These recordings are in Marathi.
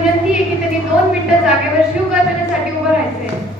विनंती आहे की त्यांनी दोन मिनिटं जागेवर शिवगर्जनेसाठी उभं राहायचंय.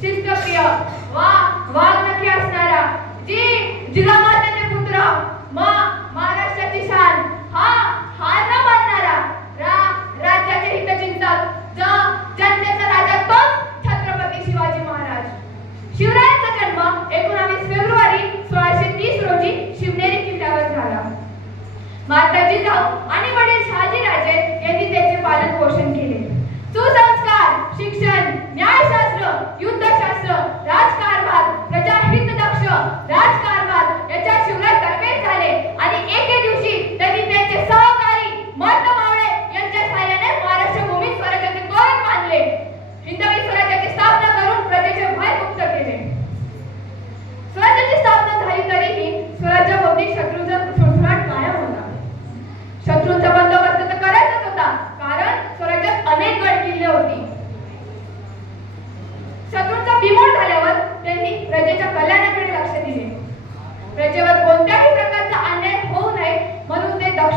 शिस्तप्रिय वा राज्याचे हितचिंतक जनतेचा राजा तो छत्रपती शिवाजी महाराज. शिवरायांचा जन्म एकोणावीस फेब्रुवारी सोळाशे तीस रोजी शिवनेरी किल्ल्यावर झाला. माता जिजाऊ आणि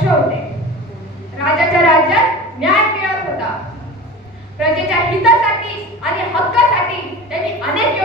वर्ष होते. राजाच्या राज्यात न्याय मिळत होता. प्रजेच्या हितासाठी आणि हक्कासाठी त्यांनी अनेक